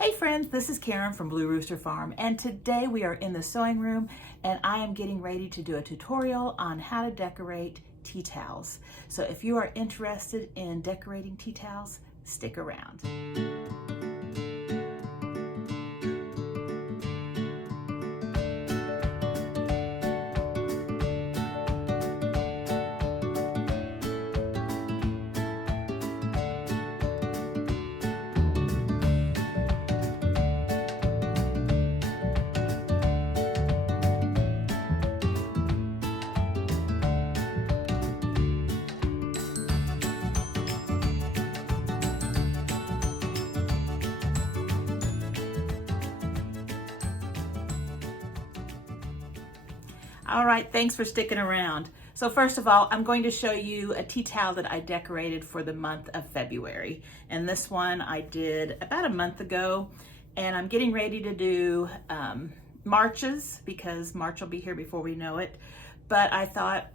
Hey friends, this is Karen from Blue Rooster Farm, and today we are in the sewing room and I am getting ready to do a tutorial on how to decorate tea towels. So if you are interested in decorating tea towels, stick around. All right, thanks for sticking around. So first of all, I'm going to show you a tea towel that I decorated for the month of February. And this one I did about a month ago, and I'm getting ready to do March's because March will be here before we know it. But I thought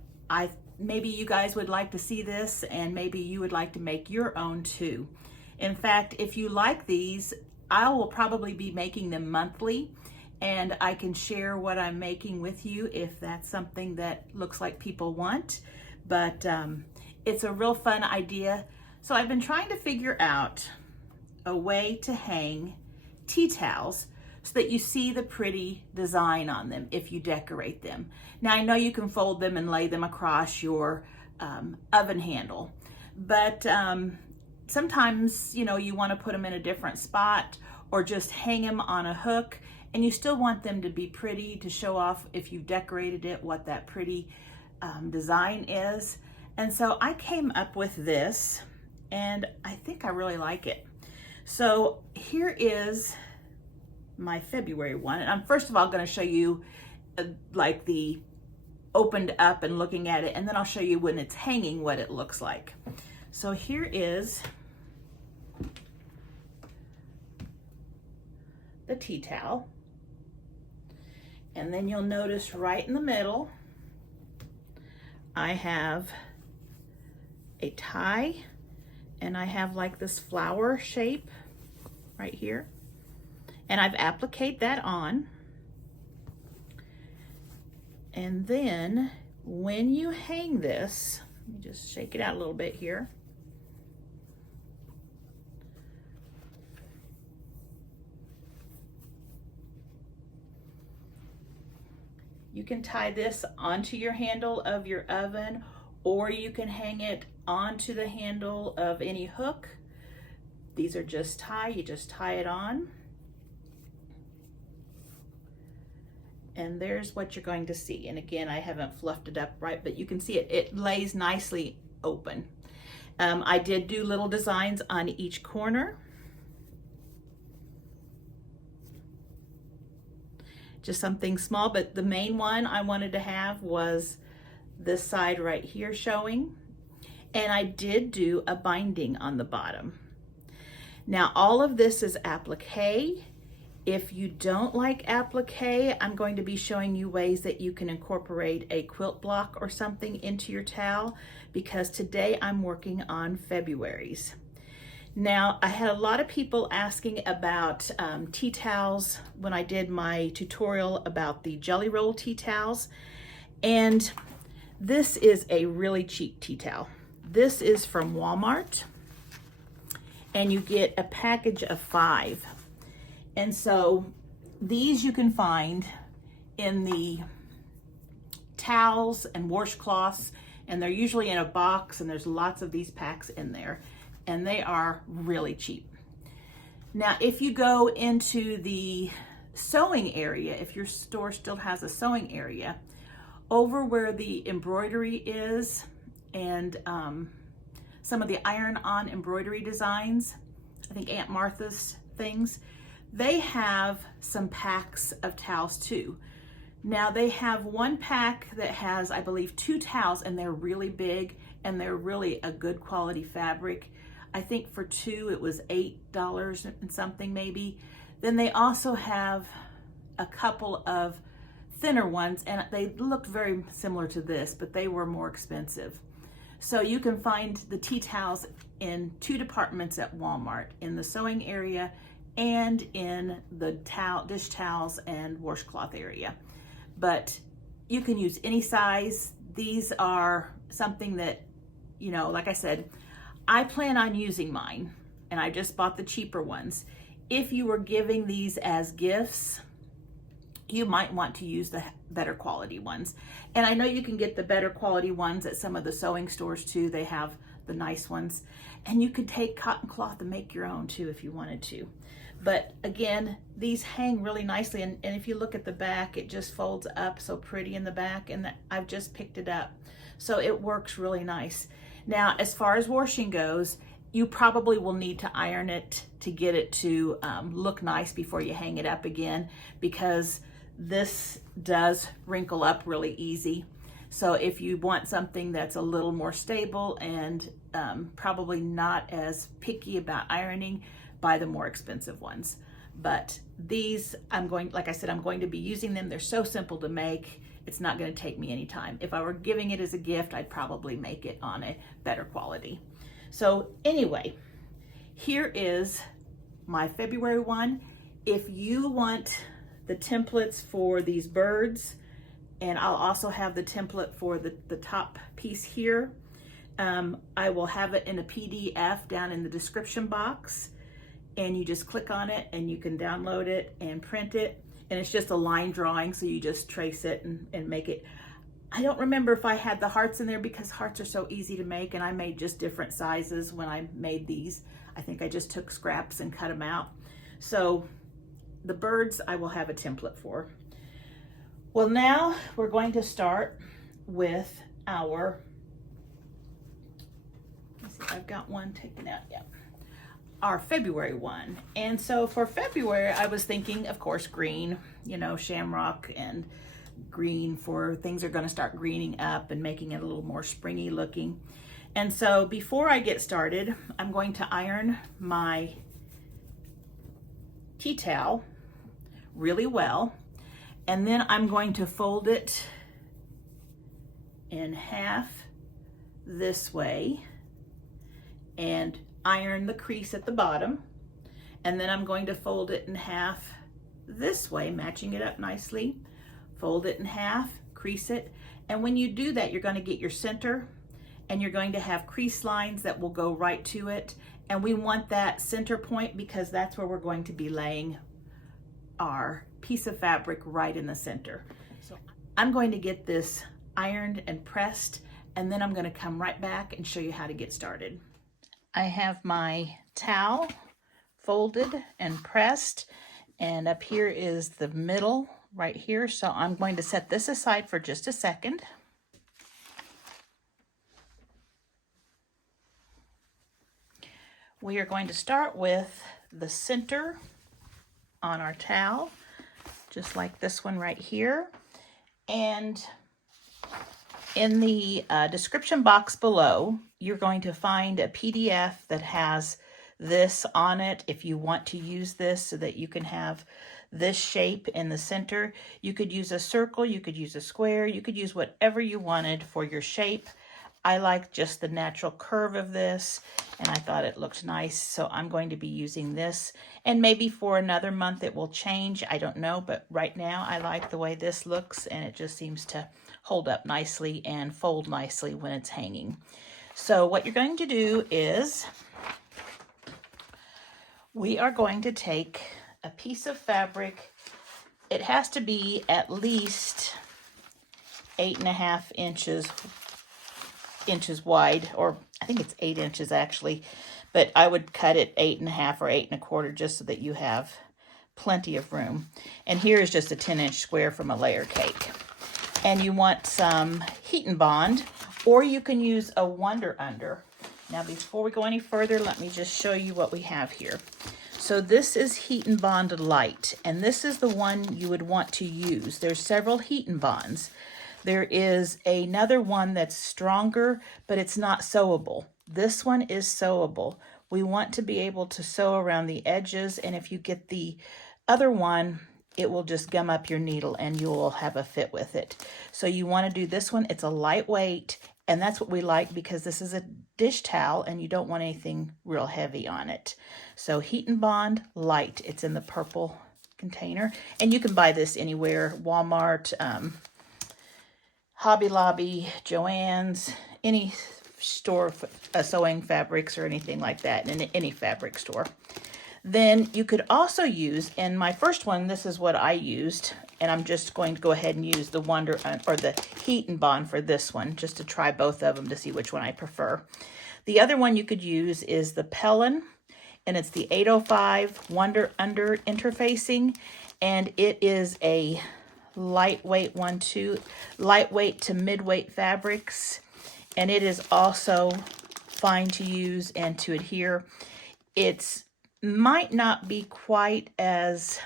maybe you guys would like to see this and maybe you would like to make your own too. In fact, if you like these, I will probably be making them monthly, and I can share what I'm making with you if that's something that looks like people want. But it's a real fun idea. So I've been trying to figure out a way to hang tea towels so that you see the pretty design on them if you decorate them. Now I know you can fold them and lay them across your oven handle, but sometimes you want to put them in a different spot or just hang them on a hook, and you still want them to be pretty to show off if you decorated it what that pretty design is. And so I came up with this and I think I really like it. So here is my February one, and I'm first of all going to show you like the opened up and looking at it, and then I'll show you when it's hanging what it looks like. So here is the tea towel. And then you'll notice right in the middle, I have a tie, and I have like this flower shape right here. And I've appliqued that on. And then when you hang this, let me just shake it out a little bit here. You can tie this onto your handle of your oven, or you can hang it onto the handle of any hook. These are just you just tie it on. And there's what you're going to see. And again, I haven't fluffed it up right, but you can see it lays nicely open. I did do little designs on each corner. Just something small, but the main one I wanted to have was this side right here showing. And I did do a binding on the bottom. Now all of this is applique. If you don't like applique, I'm going to be showing you ways that you can incorporate a quilt block or something into your towel, because today I'm working on February's. Now, I had a lot of people asking about tea towels when I did my tutorial about the jelly roll tea towels, and this is a really cheap tea towel. This is from Walmart, and you get a package of 5. And so these you can find in the towels and washcloths, and they're usually in a box, and there's lots of these packs in there. And they are really cheap. Now, if you go into the sewing area, if your store still has a sewing area, over where the embroidery is and some of the iron-on embroidery designs, I think Aunt Martha's things, they have some packs of towels too. Now, they have one pack that has, I believe, 2 towels, and they're really big and they're really a good quality fabric. I think for 2 it was $8 and something maybe. Then they also have a couple of thinner ones, and they looked very similar to this, but they were more expensive. So you can find the tea towels in 2 departments at Walmart, in the sewing area and in the dish towels and washcloth area. But you can use any size. These are something that, you know, like I said, I plan on using mine, and I just bought the cheaper ones. If you were giving these as gifts, you might want to use the better quality ones. And I know you can get the better quality ones at some of the sewing stores too. They have the nice ones. And you could take cotton cloth and make your own too if you wanted to. But again, these hang really nicely. And if you look at the back, it just folds up so pretty in the back. And I've just picked it up. So it works really nice. Now, as far as washing goes, you probably will need to iron it to get it to look nice before you hang it up again, because this does wrinkle up really easy. So if you want something that's a little more stable and probably not as picky about ironing, buy the more expensive ones. But these, like I said, I'm going to be using them. They're so simple to make. It's not going to take me any time. If I were giving it as a gift, I'd probably make it on a better quality. So anyway, here is my February one. If you want the templates for these birds, and I'll also have the template for the top piece here, I will have it in a PDF down in the description box, and you just click on it and you can download it and print it. And it's just a line drawing, so you just trace it and make it. I don't remember if I had the hearts in there, because hearts are so easy to make, and I made just different sizes when I made these. I think I just took scraps and cut them out. So the birds I will have a template for. Well, now we're going to start with our, let's see, I've got one taken out, yeah. Our February one. And so for February, I was thinking, of course, green, you know, shamrock and green for things are going to start greening up and making it a little more springy looking. And so before I get started, I'm going to iron my tea towel really well. And then I'm going to fold it in half this way and iron the crease at the bottom. And then I'm going to fold it in half this way, matching it up nicely. Fold it in half, crease it. And when you do that, you're going to get your center, and you're going to have crease lines that will go right to it. And we want that center point because that's where we're going to be laying our piece of fabric, right in the center. So I'm going to get this ironed and pressed, and then I'm going to come right back and show you how to get started. I have my towel folded and pressed, and up here is the middle right here. So I'm going to set this aside for just a second. We are going to start with the center on our towel, just like this one right here. And in the description box below, you're going to find a PDF that has this on it if you want to use this so that you can have this shape in the center. You could use a circle, you could use a square, you could use whatever you wanted for your shape. I like just the natural curve of this, and I thought it looked nice, so I'm going to be using this. And maybe for another month it will change, I don't know, but right now I like the way this looks, and it just seems to hold up nicely and fold nicely when it's hanging. So what you're going to do is we are going to take a piece of fabric. It has to be at least 8.5 inches wide, or I think it's 8 inches actually, but I would cut it 8.5 or 8.25 just so that you have plenty of room. And here is just a 10-inch square from a layer cake. And you want some heat and bond, or you can use a Wonder Under. Now before we go any further, let me just show you what we have here. So this is Heat and Bond Light, and this is the one you would want to use. There's several Heat and Bonds. There is another one that's stronger, but it's not sewable. This one is sewable. We want to be able to sew around the edges, and if you get the other one, it will just gum up your needle and you will have a fit with it. So you want to do this one. It's a lightweight And that's what we like because this is a dish towel and you don't want anything real heavy on it. So Heat and Bond Light, it's in the purple container. And you can buy this anywhere, Walmart, Hobby Lobby, Joann's, any store, sewing fabrics or anything like that, in any fabric store. Then you could also use, in my first one, this is what I used, and I'm just going to go ahead and use the Wonder, or the Heat and Bond for this one, just to try both of them to see which one I prefer. The other one you could use is the Pellin, and it's the 805 Wonder Under Interfacing, and it is a lightweight one too, lightweight to midweight fabrics, and it is also fine to use and to adhere. It's might not be quite as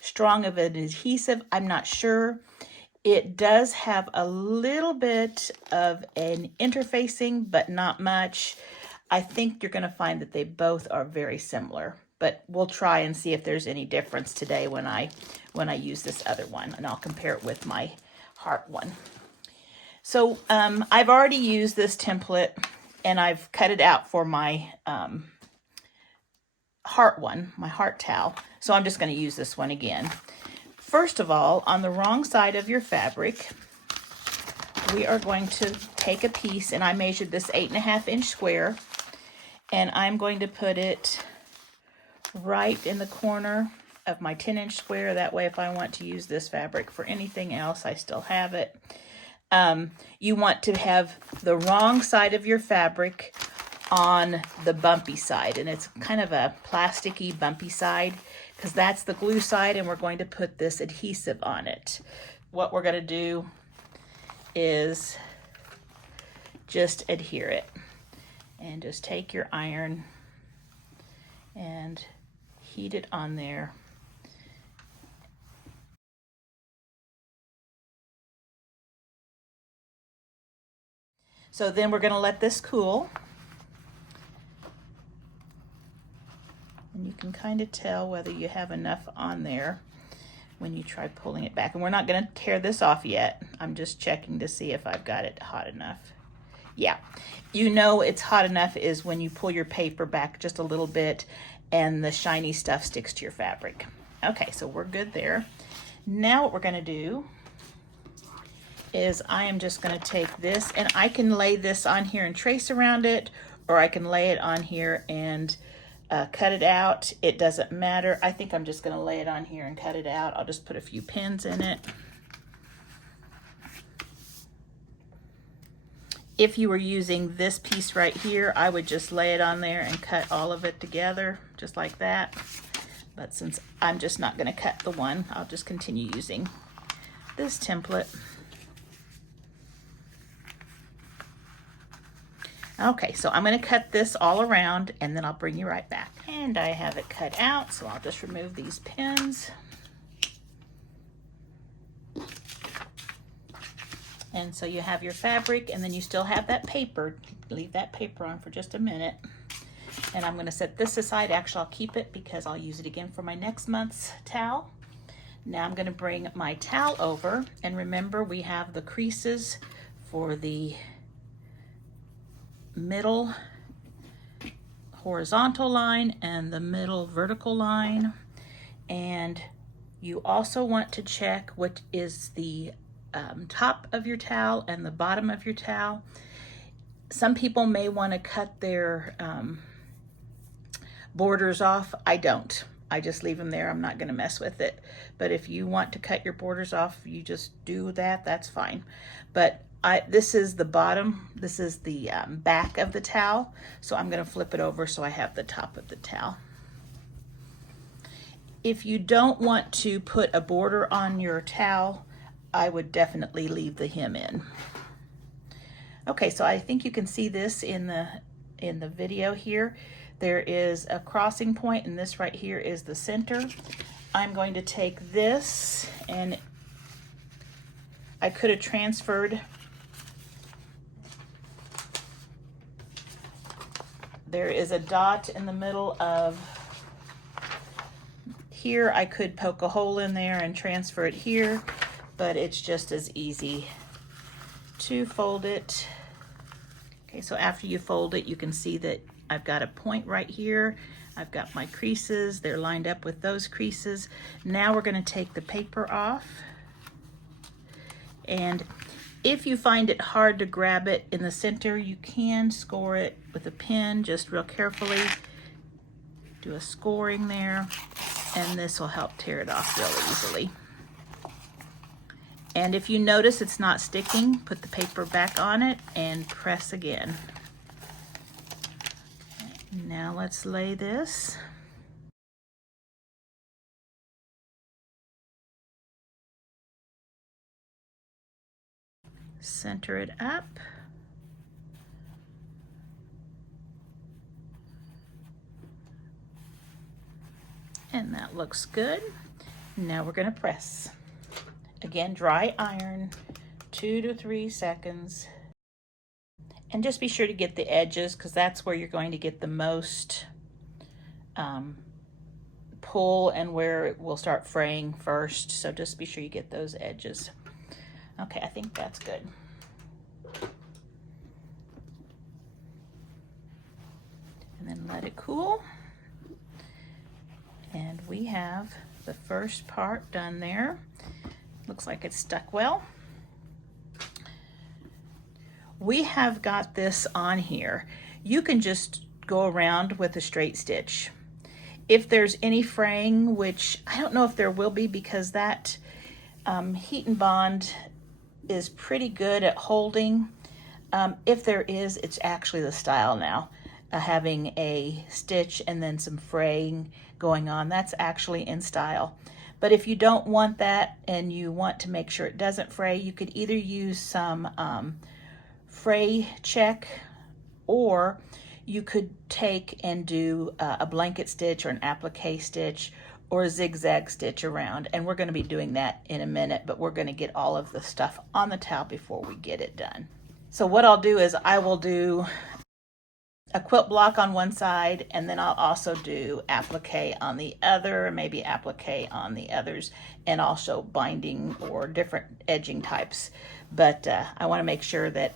strong of an adhesive, I'm not sure. It does have a little bit of an interfacing, but not much. I think you're going to find that they both are very similar, but we'll try and see if there's any difference today when I use this other one, and I'll compare it with my heart one. So I've already used this template and I've cut it out for my heart one, my heart towel. So I'm just going to use this one again. First of all, on the wrong side of your fabric, we are going to take a piece, and I measured this 8.5-inch square, and I'm going to put it right in the corner of my 10-inch square. That way, if I want to use this fabric for anything else, I still have it. You want to have the wrong side of your fabric on the bumpy side, and it's kind of a plasticky bumpy side because that's the glue side, and we're going to put this adhesive on it. What we're going to do is just adhere it, and just take your iron and heat it on there. So then we're going to let this cool. And you can kind of tell whether you have enough on there when you try pulling it back. And we're not going to tear this off yet. I'm just checking to see if I've got it hot enough. Yeah, you know it's hot enough is when you pull your paper back just a little bit and the shiny stuff sticks to your fabric. Okay, so we're good there. Now what we're going to do is I am just going to take this, and I can lay this on here and trace around it, or I can lay it on here and cut it out. It doesn't matter. I think I'm just going to lay it on here and cut it out. I'll just put a few pins in it. If you were using this piece right here, I would just lay it on there and cut all of it together, just like that. But since I'm just not going to cut the one, I'll just continue using this template. Okay, so I'm going to cut this all around, and then I'll bring you right back. And I have it cut out, so I'll just remove these pins. And so you have your fabric, and then you still have that paper. Leave that paper on for just a minute. And I'm going to set this aside. Actually, I'll keep it because I'll use it again for my next month's towel. Now I'm going to bring my towel over, and remember we have the creases for the middle horizontal line and the middle vertical line. And you also want to check what is the top of your towel and the bottom of your towel. Some people may want to cut their borders off. I don't. I just leave them there. I'm not going to mess with it. But if you want to cut your borders off, you just do that. That's fine. But this is the bottom. This is the back of the towel. So I'm going to flip it over so I have the top of the towel. If you don't want to put a border on your towel, I would definitely leave the hem in. Okay, so I think you can see this in the video here. There is a crossing point, and this right here is the center. I'm going to take this, and I could have transferred. There is a dot in the middle of here. I could poke a hole in there and transfer it here, but it's just as easy to fold it. Okay, so after you fold it, you can see that I've got a point right here. I've got my creases. They're lined up with those creases. Now we're going to take the paper off. And if you find it hard to grab it in the center, you can score it with a pin, just real carefully. Do a scoring there, and this will help tear it off really easily. And if you notice it's not sticking, put the paper back on it and press again. Now let's lay this. Center it up. And that looks good. Now we're going to press. Again, dry iron, 2 to 3 seconds. And just be sure to get the edges, because that's where you're going to get the most pull and where it will start fraying first. So just be sure you get those edges. Okay, I think that's good. And then let it cool. And we have the first part done there. Looks like it's stuck well. We have got this on here. You can just go around with a straight stitch. If there's any fraying, which I don't know if there will be, because that heat and bond is pretty good at holding. If there is, it's actually the style now, having a stitch and then some fraying going on. That's actually in style. But if you don't want that and you want to make sure it doesn't fray, you could either use some fray check, or you could take and do a blanket stitch or an applique stitch or a zigzag stitch around. And we're going to be doing that in a minute, but we're going to get all of the stuff on the towel before we get it done. So what I'll do is I will do a quilt block on one side, and then I'll also do applique on the other, maybe applique on the others, and also binding or different edging types. But I want to make sure that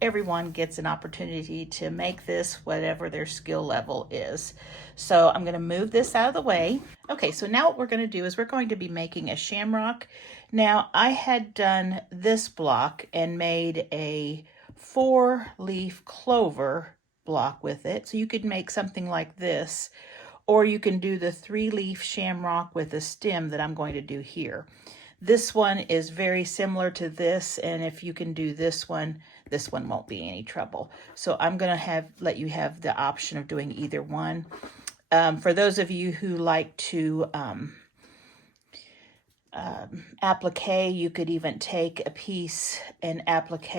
everyone gets an opportunity to make this, whatever their skill level is. So I'm going to move this out of the way. Okay, so now what we're going to do is we're going to be making a shamrock. Now I had done this block and made a 4-leaf clover block with it. So you could make something like this, or you can do the 3-leaf shamrock with a stem that I'm going to do here. This one is very similar to this, and if you can do this one won't be any trouble. So I'm going to let you have the option of doing either one. For those of you who like to applique, you could even take a piece and applique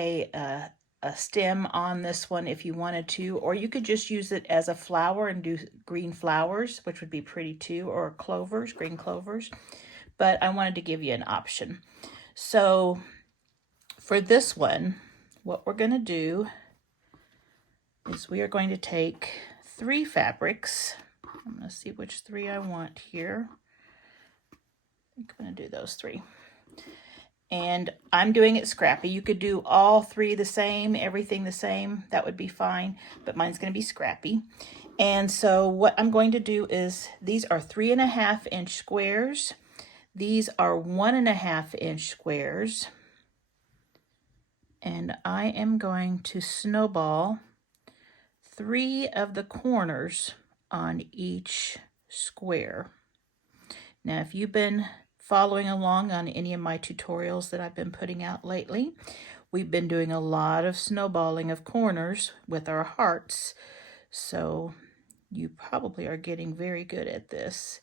a stem on this one if you wanted to, or you could just use it as a flower and do green flowers, which would be pretty too, or clovers, green clovers. But I wanted to give you an option. So for this one, what we're going to do is we are going to take 3 fabrics. I'm going to see which 3 I want here. I think I'm going to do those 3. And I'm doing it scrappy. You could do all 3 the same, everything the same. That would be fine, but mine's going to be scrappy. And so what I'm going to do is, these are 3.5-inch squares. These are 1.5-inch squares. And I am going to snowball 3 of the corners on each square. Now, if you've been following along on any of my tutorials that I've been putting out lately, we've been doing a lot of snowballing of corners with our hearts. So you probably are getting very good at this.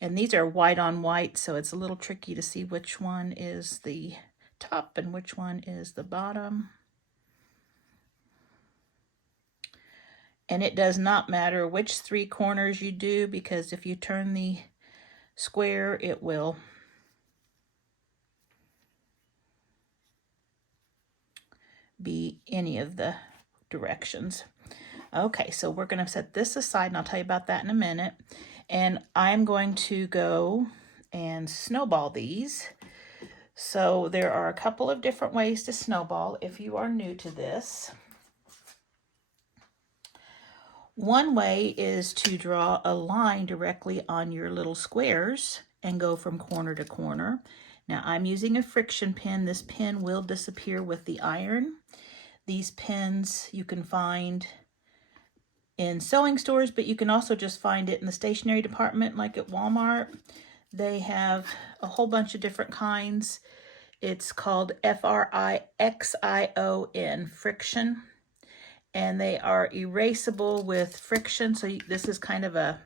And these are white on white, so it's a little tricky to see which one is the top and which one is the bottom. And it does not matter which 3 corners you do, because if you turn the square, it will be any of the directions. Okay, so we're going to set this aside, and I'll tell you about that in a minute. And I'm going to go and snowball these. So there are a couple of different ways to snowball if you are new to this. One way is to draw a line directly on your little squares and go from corner to corner. Now I'm using a friction pin. This pin will disappear with the iron. These pins you can find in sewing stores, but you can also just find it in the stationery department like at Walmart. They have a whole bunch of different kinds. It's called Frixion, friction, and they are erasable with friction. So this is kind of a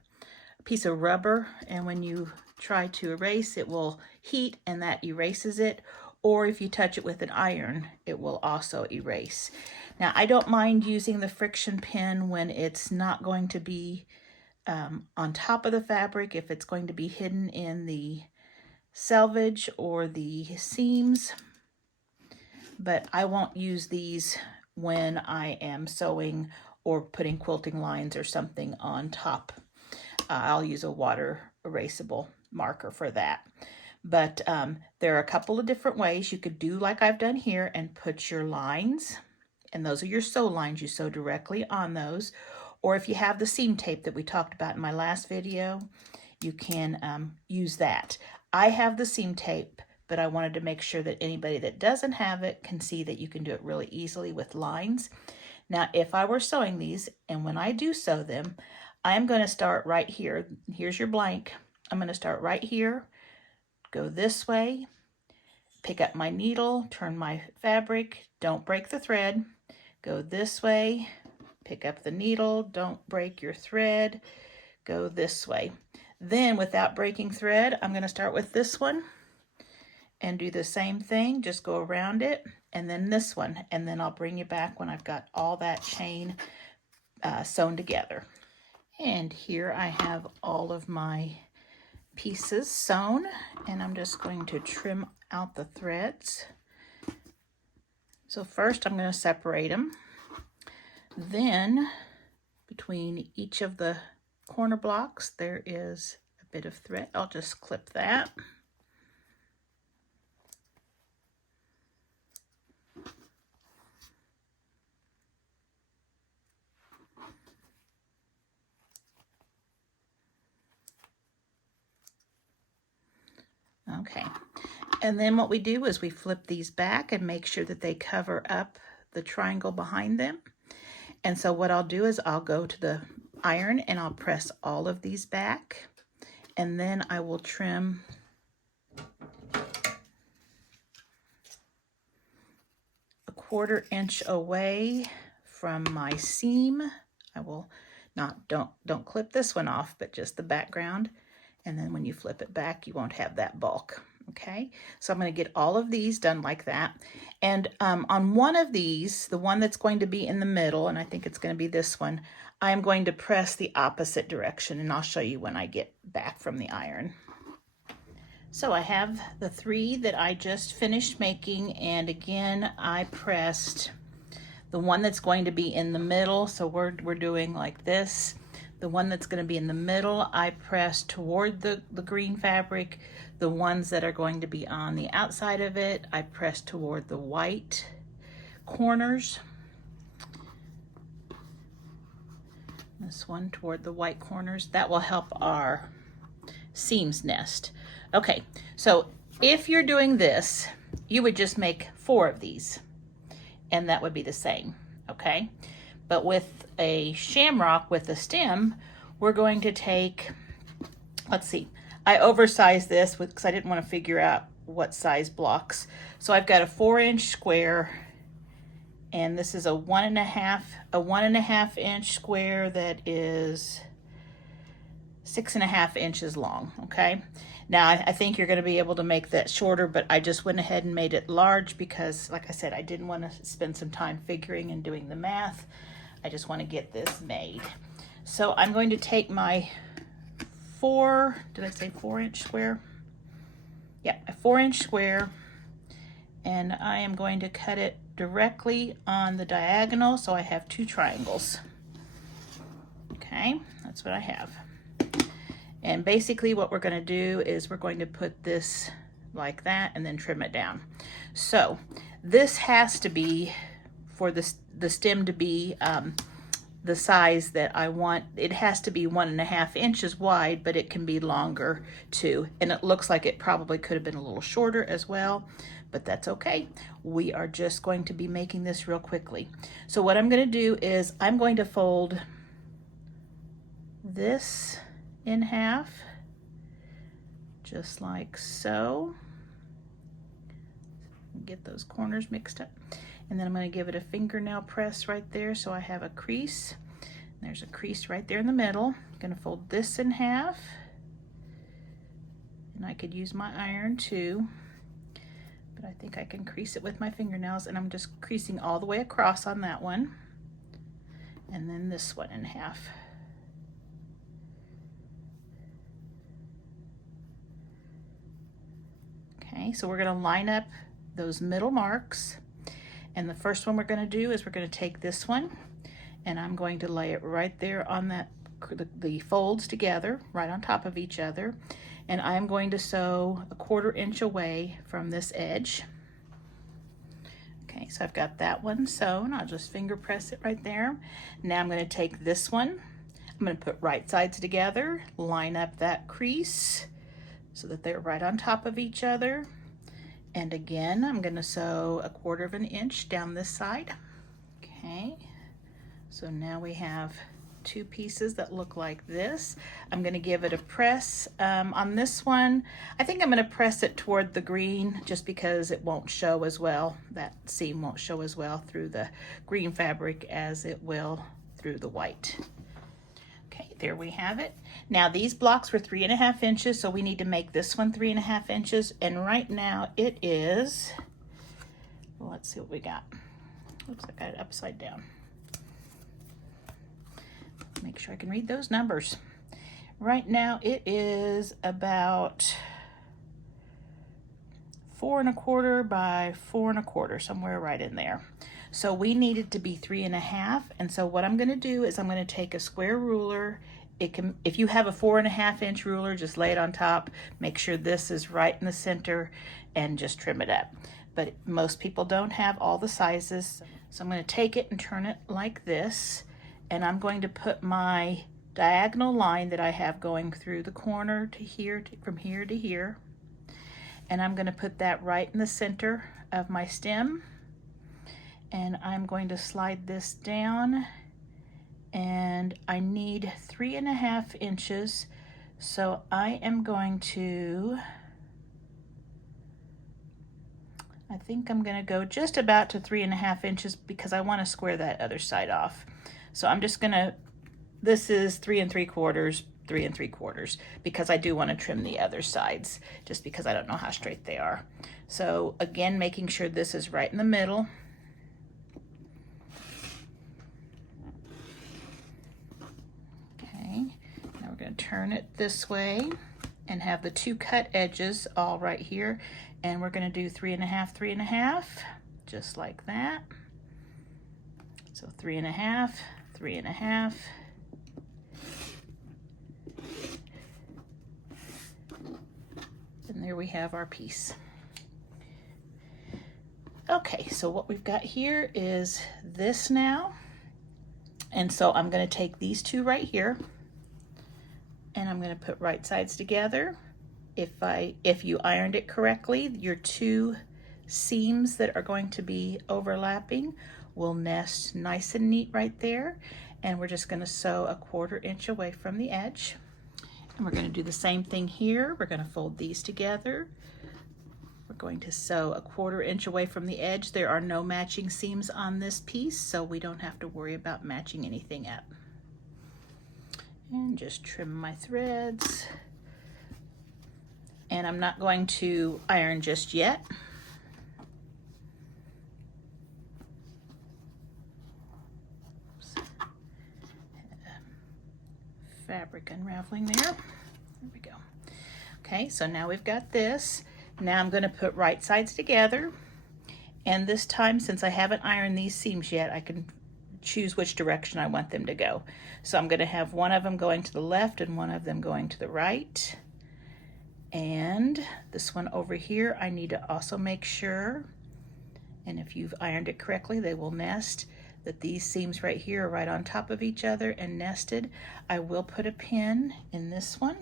piece of rubber, and when you try to erase, it will heat and that erases it. Or if you touch it with an iron, it will also erase. Now, I don't mind using the friction pin when it's not going to be on top of the fabric, if it's going to be hidden in the selvage or the seams, but I won't use these when I am sewing or putting quilting lines or something on top. I'll use a water erasable marker for that. But there are a couple of different ways you could do like I've done here and put your lines, and those are your sew lines. You sew directly on those. Or if you have the seam tape that we talked about in my last video, you can use that. I have the seam tape, but I wanted to make sure that anybody that doesn't have it can see that you can do it really easily with lines. Now, if I were sewing these, and when I do sew them, I'm going to start right here. Here's your blank. I'm going to start right here, go this way, pick up my needle, turn my fabric, don't break the thread, go this way, pick up the needle, don't break your thread, go this way. Then without breaking thread, I'm going to start with this one and do the same thing, just go around it, and then this one, and then I'll bring you back when I've got all that chain sewn together. And here I have all of my pieces sewn, and I'm just going to trim out the threads. So first I'm going to separate them. Then between each of the corner blocks there is a bit of thread. I'll just clip that. Okay, and then what we do is we flip these back and make sure that they cover up the triangle behind them. And so what I'll do is I'll go to the iron and I'll press all of these back, and then I will trim a 1/4 inch away from my seam. I will don't clip this one off, but just the background. And then when you flip it back, you won't have that bulk. Okay, so I'm going to get all of these done like that. And on one of these, the one that's going to be in the middle, and I think it's going to be this one, I'm going to press the opposite direction, and I'll show you when I get back from the iron. So I have the 3 that I just finished making, and again, I pressed the one that's going to be in the middle. So we're doing like this. The one that's going to be in the middle, I press toward the green fabric. The ones that are going to be on the outside of it, I press toward the white corners. This one toward the white corners. That will help our seams nest. Okay, so if you're doing this, you would just make 4 of these, and that would be the same, okay? But with a shamrock with a stem, we're going to take, let's see, I oversized this because I didn't want to figure out what size blocks. So I've got a 4-inch square, and this is a 1.5 inch square that is 6.5 inches long, okay? Now I think you're going to be able to make that shorter, but I just went ahead and made it large because, like I said, I didn't want to spend some time figuring and doing the math. I just want to get this made. So I'm going to take my 4-inch square? Yeah, a 4-inch square, and I am going to cut it directly on the diagonal, so I have 2 triangles. Okay, that's what I have. And basically what we're going to do is we're going to put this like that, and then trim it down. So this has to be, for the stem to be the size that I want, it has to be 1.5 inches wide, but it can be longer too. And it looks like it probably could have been a little shorter as well, but that's okay. We are just going to be making this real quickly. So what I'm going to do is I'm going to fold this in half, just like so. Get those corners mixed up. And then I'm going to give it a fingernail press right there so I have a crease. There's a crease right there in the middle. I'm going to fold this in half. And I could use my iron too, but I think I can crease it with my fingernails, and I'm just creasing all the way across on that one. And then this one in half. Okay, so we're going to line up those middle marks. And the first one we're going to do is we're going to take this one, and I'm going to lay it right there on that, the folds together, right on top of each other. And I'm going to sew 1/4 inch away from this edge. Okay, so I've got that one sewn. I'll just finger press it right there. Now I'm going to take this one. I'm going to put right sides together, line up that crease so that they're right on top of each other. And again, I'm going to sew 1/4 inch down this side. Okay, so now we have 2 pieces that look like this. I'm going to give it a press on this one. I think I'm going to press it toward the green just because it won't show as well. That seam won't show as well through the green fabric as it will through the white. Okay, there we have it. Now these blocks were 3.5 inches, so we need to make this one 3.5 inches. And right now it is, well, let's see what we got. Looks like I got it upside down. Make sure I can read those numbers. Right now it is about 4 1/4 by 4 1/4, somewhere right in there. So we need it to be 3.5, and so what I'm going to do is I'm going to take a square ruler. It can, if you have a 4.5 inch ruler, just lay it on top. Make sure this is right in the center and just trim it up. But most people don't have all the sizes, so I'm going to take it and turn it like this, and I'm going to put my diagonal line that I have going through the corner to here, from here to here, and I'm going to put that right in the center of my stem. And I'm going to slide this down, and I need 3.5 inches. So I am going to, I think I'm going to go just about to 3.5 inches because I want to square that other side off. So I'm just going to, this is 3 3/4, 3 3/4, because I do want to trim the other sides just because I don't know how straight they are. So again, making sure this is right in the middle. Now we're going to turn it this way and have the 2 cut edges all right here, and we're going to do 3.5, 3.5, just like that. So 3.5, 3.5, and there we have our piece. Okay, so what we've got here is this now, and so I'm going to take these 2 right here, and I'm going to put right sides together. If you ironed it correctly, your 2 seams that are going to be overlapping will nest nice and neat right there. And we're just going to sew 1/4 inch away from the edge. And we're going to do the same thing here. We're going to fold these together. We're going to sew 1/4 inch away from the edge. There are no matching seams on this piece, so we don't have to worry about matching anything up. And just trim my threads. And I'm not going to iron just yet. Fabric unraveling there. There we go. Okay, so now we've got this. Now I'm going to put right sides together. And this time, since I haven't ironed these seams yet, I can choose which direction I want them to go. So I'm going to have one of them going to the left and one of them going to the right. And this one over here, I need to also make sure, and if you've ironed it correctly, they will nest, that these seams right here are right on top of each other and nested. I will put a pin in this one.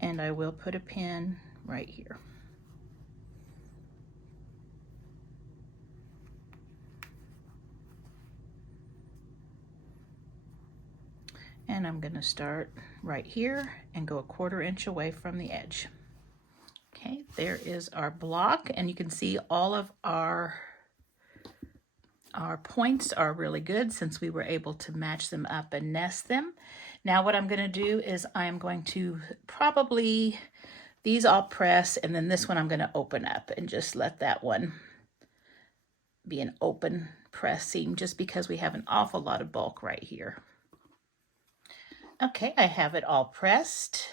And I will put a pin right here. And I'm gonna start right here and go 1/4 inch away from the edge. Okay, there is our block, and you can see all of our points are really good since we were able to match them up and nest them. Now what I'm gonna do is I'm going to probably, these I'll press, and then this one I'm gonna open up and just let that one be an open press seam, just because we have an awful lot of bulk right here. Okay, I have it all pressed.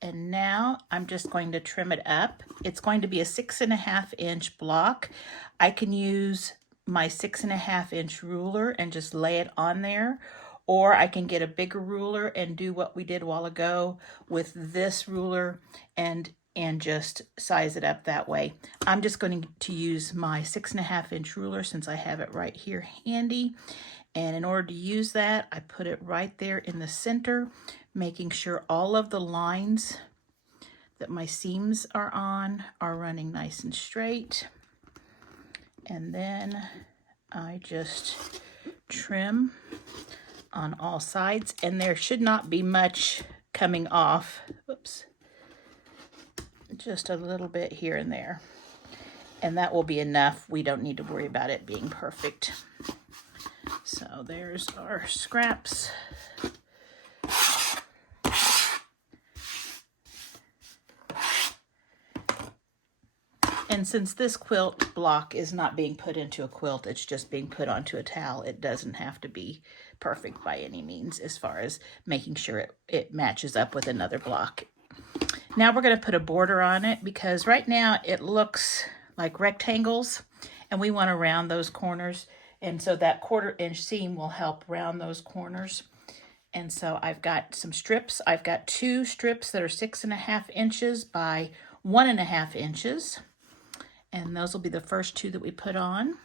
And now I'm just going to trim it up. It's going to be a 6.5 inch block. I can use my 6.5 inch ruler and just lay it on there, or I can get a bigger ruler and do what we did a while ago with this ruler and just size it up that way. I'm just going to use my 6.5 inch ruler since I have it right here handy. And in order to use that, I put it right there in the center, making sure all of the lines that my seams are on are running nice and straight. And then I just trim on all sides, and there should not be much coming off. Oops. Just a little bit here and there. And that will be enough. We don't need to worry about it being perfect. So there's our scraps. And since this quilt block is not being put into a quilt, it's just being put onto a towel, it doesn't have to be perfect by any means as far as making sure it matches up with another block. Now we're going to put a border on it because right now it looks like rectangles, and we want to round those corners. And so that 1/4 inch seam will help round those corners. And so I've got some strips. I've got 2 strips that are 6.5 inches by 1.5 inches. And those will be the first 2 that we put on.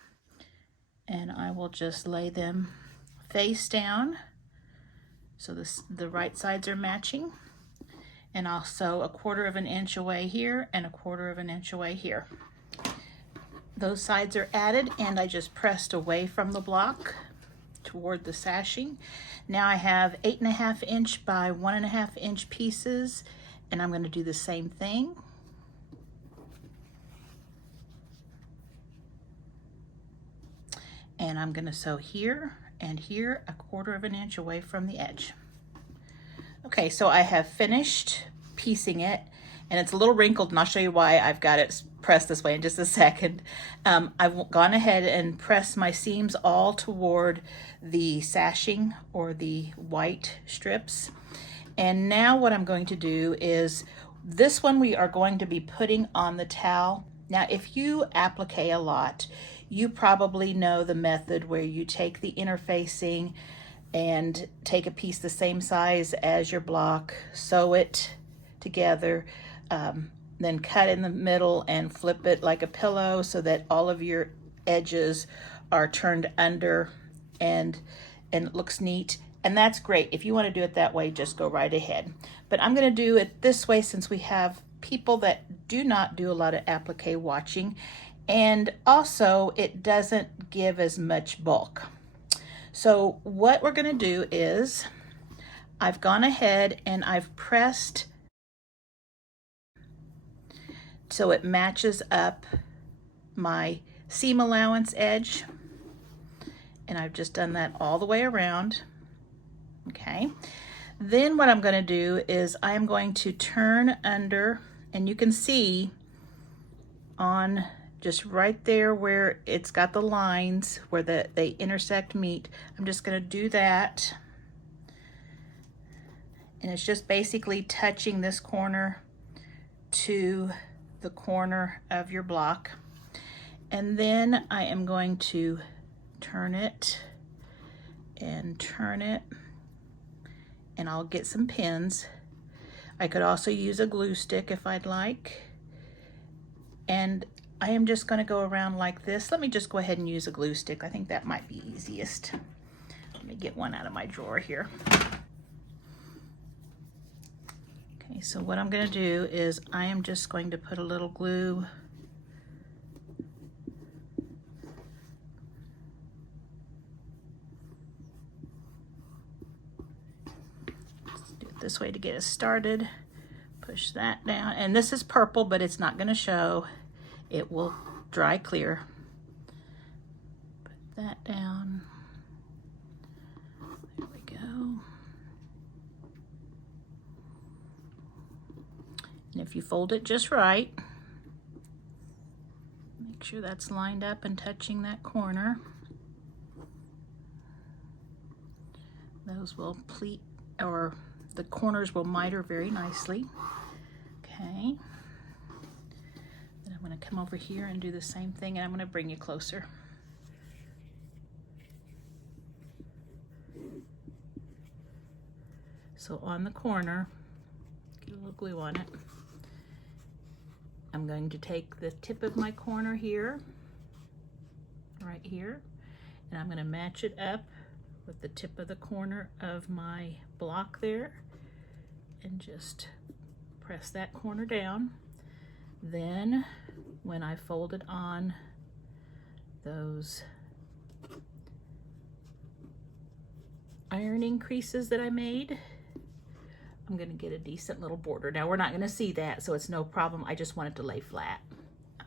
And I will just lay them face down so the right sides are matching. And I'll sew 1/4 inch away here and 1/4 inch away here. Those sides are added, and I just pressed away from the block toward the sashing. Now I have 8.5 inch by 1.5 inch pieces, and I'm going to do the same thing. And I'm going to sew here and here 1/4 inch away from the edge. Okay, so I have finished piecing it, and it's a little wrinkled, and I'll show you why I've got it pressed this way in just a second. I've gone ahead and pressed my seams all toward the sashing or the white strips. And now what I'm going to do is, this one we are going to be putting on the towel. Now, if you applique a lot, you probably know the method where you take the interfacing and take a piece the same size as your block, sew it together, then cut in the middle and flip it like a pillow so that all of your edges are turned under and it looks neat. And that's great. If you want to do it that way, just go right ahead. But I'm going to do it this way since we have people that do not do a lot of applique watching, and also it doesn't give as much bulk. So what we're going to do is, I've gone ahead and I've pressed so it matches up my seam allowance edge, and I've just done that all the way around. Okay, then what I'm going to do is I'm going to turn under, and you can see on just right there where it's got the lines where they intersect meet, I'm just going to do that, and it's just basically touching this corner to the corner of your block. And then I am going to turn it and turn it, and I'll get some pins. I could also use a glue stick if I'd like. And I am just going to go around like this. Let me just go ahead and use a glue stick. I think that might be easiest. Let me get one out of my drawer here. Okay, so what I'm going to do is I am just going to put a little glue this way to get us started. Push that down, and this is purple, but it's not going to show. It will dry clear. Put that down. There we go. And if you fold it just right, make sure that's lined up and touching that corner. Those will pleat, or the corners will miter very nicely. Okay. Then I'm going to come over here and do the same thing, and I'm going to bring you closer. So on the corner, get a little glue on it. I'm going to take the tip of my corner here, right here, and I'm going to match it up with the tip of the corner of my block there, and just press that corner down. Then when I fold it on those ironing creases that I made, I'm going to get a decent little border. Now we're not going to see that, so it's no problem. I just want it to lay flat.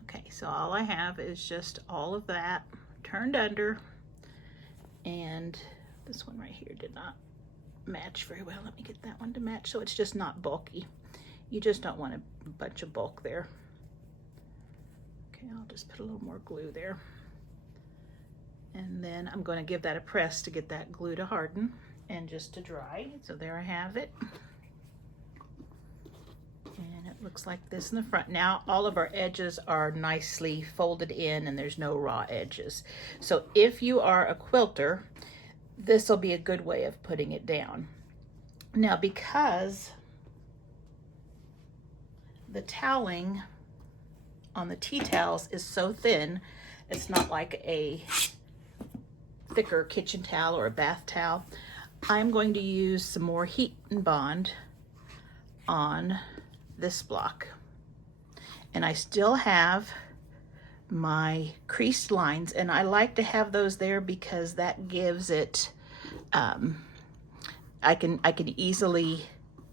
Okay, so all I have is just all of that turned under, and this one right here did not match very well. Let me get that one to match so it's just not bulky. You just don't want a bunch of bulk there. Okay, I'll just put a little more glue there. And then I'm going to give that a press to get that glue to harden and just to dry. So there I have it. And it looks like this in the front. Now all of our edges are nicely folded in and there's no raw edges. So if you are a quilter, this will be a good way of putting it down. Now, because the toweling on the tea towels is so thin, it's not like a thicker kitchen towel or a bath towel, I'm going to use some more heat and bond on this block. And I still have my creased lines, and I like to have those there because that gives it I can easily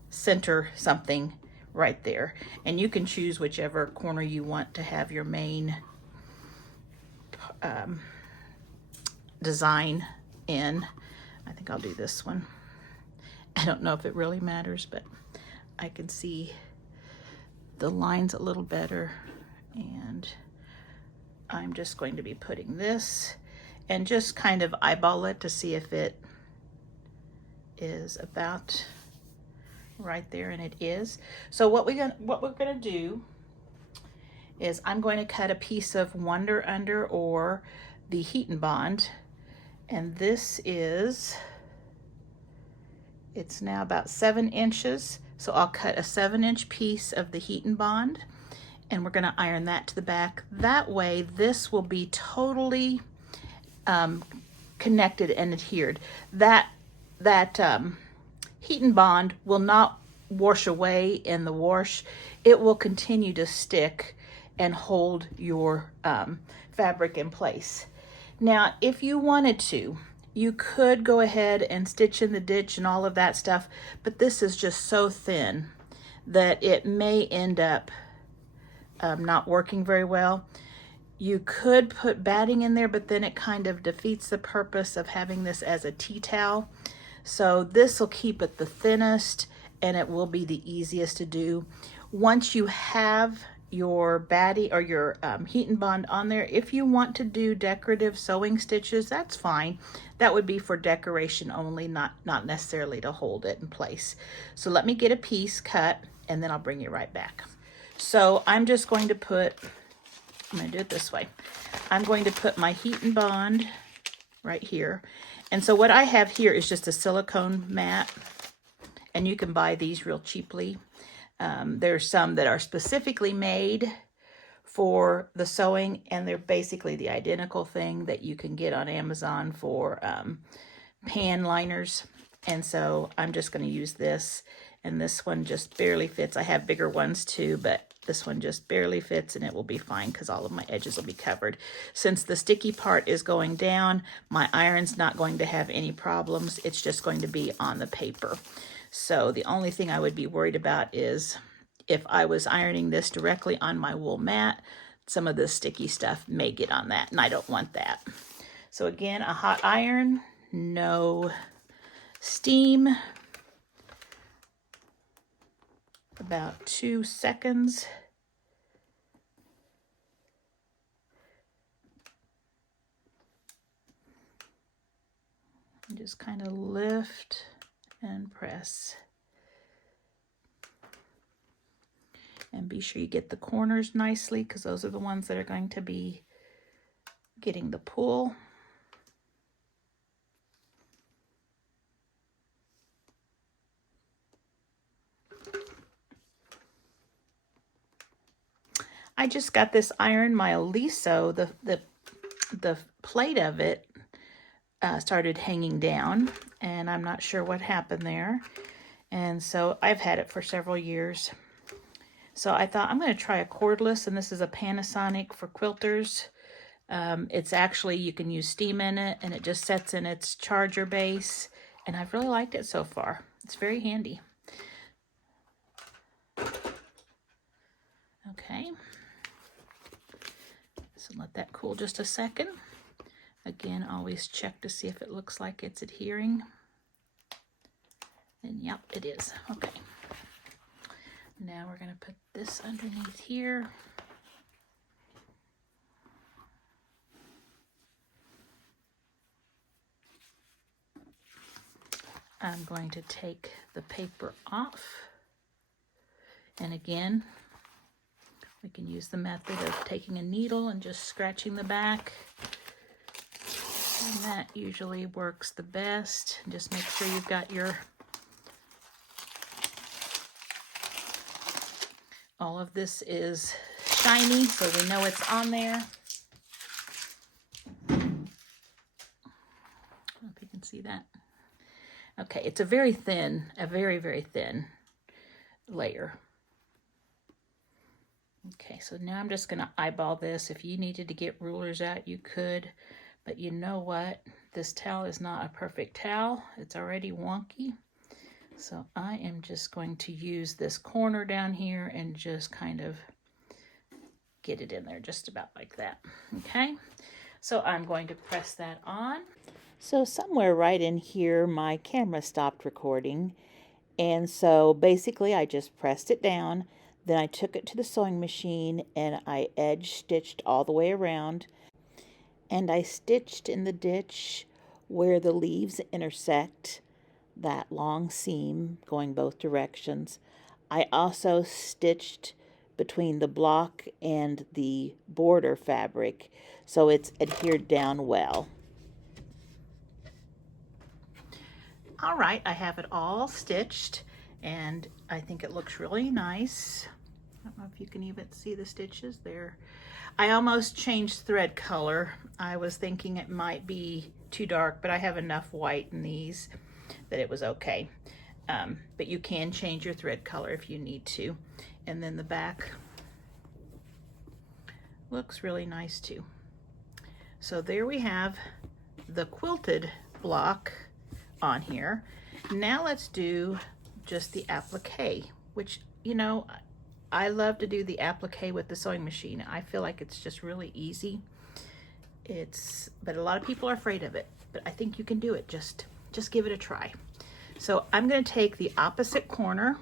center something right there, and you can choose whichever corner you want to have your main design in. I think I'll do this one. I don't know if it really matters, but I can see the lines a little better, and I'm just going to be putting this and just kind of eyeball it to see if it is about right there, and it is. So what we're gonna do is I'm going to cut a piece of Wonder Under or the Heat and Bond, and this is, it's now about 7 inches. So I'll cut a 7-inch piece of the Heat and Bond, and we're going to iron that to the back. That way this will be totally connected and adhered. That Heat and Bond will not wash away in the wash. It will continue to stick and hold your fabric in place. Now, if you wanted to, you could go ahead and stitch in the ditch and all of that stuff, but this is just so thin that it may end up not working very well. You could put batting in there, but then it kind of defeats the purpose of having this as a tea towel. So this will keep it the thinnest, and it will be the easiest to do. Once you have your batty or your Heat and Bond on there, if you want to do decorative sewing stitches, that's fine. That would be for decoration only, not necessarily to hold it in place. So let me get a piece cut, and then I'll bring you right back. So I'm just going to put I'm going to do it this way. I'm going to put my heat and bond right here. And so what I have here is just a silicone mat, and you can buy these real cheaply. There's some that are specifically made for the sewing, and they're basically the identical thing that you can get on Amazon for pan liners. And so I'm just going to use this, and this one just barely fits. I have bigger ones too, but this one just barely fits, and it will be fine because all of my edges will be covered. Since the sticky part is going down, my iron's not going to have any problems. It's just going to be on the paper. So the only thing I would be worried about is if I was ironing this directly on my wool mat, some of the sticky stuff may get on that, and I don't want that. So again, a hot iron, no steam, about 2 seconds. And just kind of lift and press. And be sure you get the corners nicely, because those are the ones that are going to be getting the pull. I just got this iron, my Aliso, the plate of it started hanging down, and I'm not sure what happened there. And so I've had it for several years. So I thought I'm going to try a cordless, and this is a Panasonic for quilters. It's actually, you can use steam in it, and it just sets in its charger base, and I've really liked it so far. It's very handy. Okay. So let that cool just a second. Again, always check to see if it looks like it's adhering. And yep, it is. Okay. Now we're going to put this underneath here. I'm going to take the paper off. And again, we can use the method of taking a needle and just scratching the back. And that usually works the best. Just make sure you've got your, all of this is shiny, so we know it's on there. I don't know if you can see that. Okay, it's a very thin, a very, very thin layer. Okay, so now I'm just going to eyeball this. If you needed to get rulers out, you could. But you know what? This towel is not a perfect towel. It's already wonky. So I am just going to use this corner down here and just kind of get it in there just about like that. Okay, so I'm going to press that on. So somewhere right in here, my camera stopped recording. And so basically I just pressed it down. Then I took it to the sewing machine and I edge stitched all the way around. And I stitched in the ditch where the leaves intersect, that long seam going both directions. I also stitched between the block and the border fabric, so it's adhered down well. All right, I have it all stitched, and I think it looks really nice. I don't know if you can even see the stitches there. I almost changed thread color. I was thinking it might be too dark, but I have enough white in these that it was okay. But you can change your thread color if you need to. And then the back looks really nice too. So there we have the quilted block on here. Now let's do just the applique, which, you know, I love to do the applique with the sewing machine. I feel like it's just really easy. But a lot of people are afraid of it, but I think you can do it. Just give it a try. So I'm going to take the opposite corner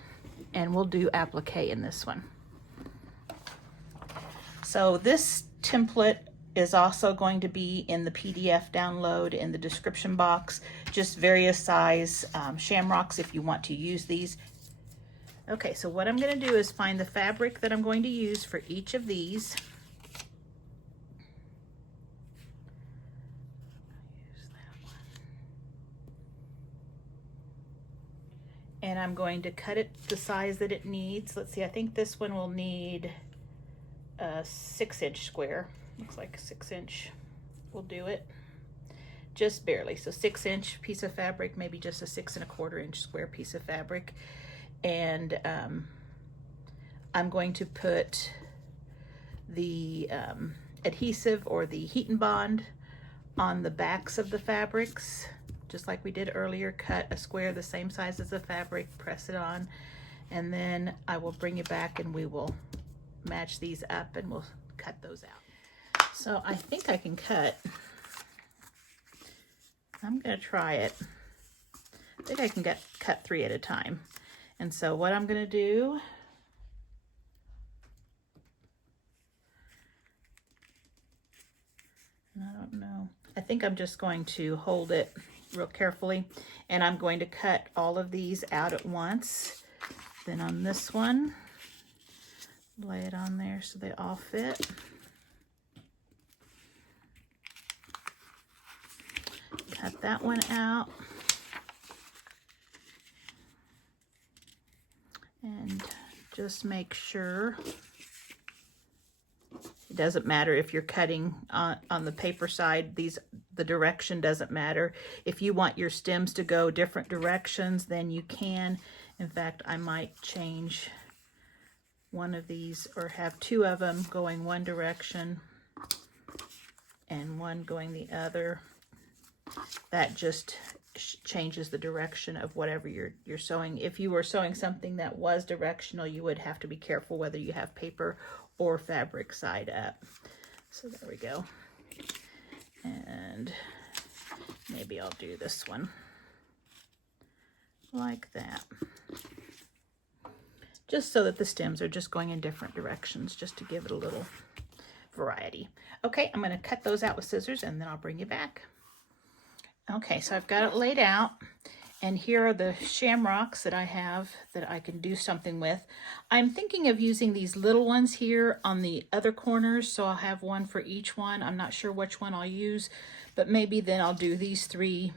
and we'll do applique in this one. So this template is also going to be in the PDF download in the description box, just various size shamrocks if you want to use these. Okay, so what I'm going to do is find the fabric that I'm going to use for each of these. and I'm going to cut it the size that it needs. Let's see, I think this one will need a 6-inch square. Looks like a 6-inch will do it. Just barely. So 6-inch piece of fabric, maybe just a 6 1/4-inch square piece of fabric. And I'm going to put the adhesive or the heat and bond on the backs of the fabrics, just like we did earlier. Cut a square the same size as the fabric, press it on, and then I will bring you back and we will match these up and we'll cut those out. So I think I can cut. I'm gonna try it. I think I can cut 3 at a time. And so what I'm gonna do, I don't know. I think I'm just going to hold it real carefully, and I'm going to cut all of these out at once. Then on this one, lay it on there so they all fit. Cut that one out. And just make sure. It doesn't matter if you're cutting on the paper side, the direction doesn't matter. If you want your stems to go different directions, then you can. In fact, I might change one of these or have 2 of them going one direction and one going the other. That just changes the direction of whatever you're sewing. If you were sewing something that was directional, you would have to be careful whether you have paper or fabric side up. So there we go. And maybe I'll do this one like that. Just so that the stems are just going in different directions, just to give it a little variety. Okay, I'm gonna cut those out with scissors and then I'll bring you back. Okay, so I've got it laid out, and here are the shamrocks that I have that I can do something with. I'm thinking of using these little ones here on the other corners, so I'll have one for each one. I'm not sure which one I'll use, but maybe then I'll do these 3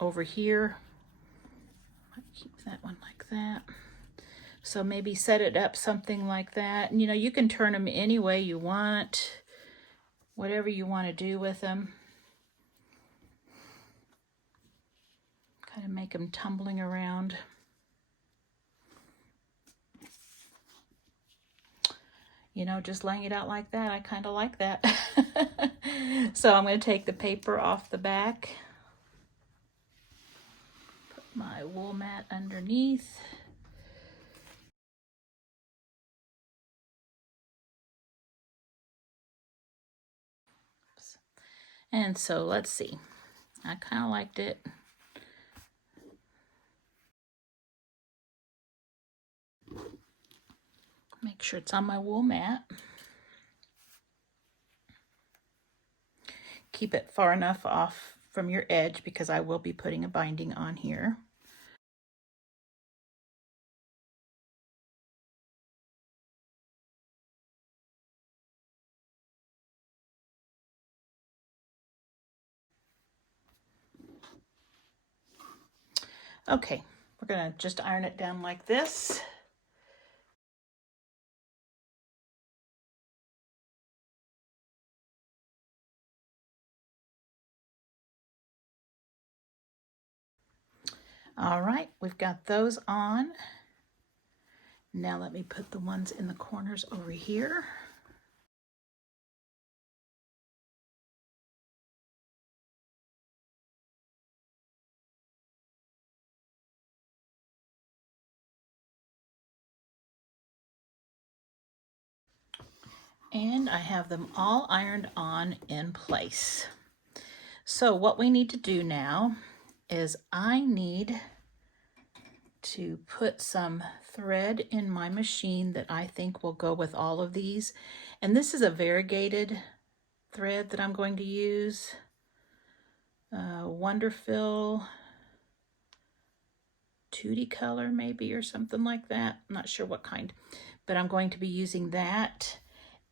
over here. I'll keep that one like that. So maybe set it up something like that. And, you know, you can turn them any way you want, whatever you want to do with them. Kind of make them tumbling around. You know, just laying it out like that, I kind of like that. So I'm going to take the paper off the back. Put my wool mat underneath. And so let's see. I kind of liked it. Make sure it's on my wool mat. Keep it far enough off from your edge because I will be putting a binding on here. Okay, we're gonna just iron it down like this. All right, we've got those on. Now let me put the ones in the corners over here. And I have them all ironed on in place. So what we need to do now is I need to put some thread in my machine that I think will go with all of these. And this is a variegated thread that I'm going to use. Wonderful Tootie color maybe, or something like that. I'm not sure what kind, but I'm going to be using that.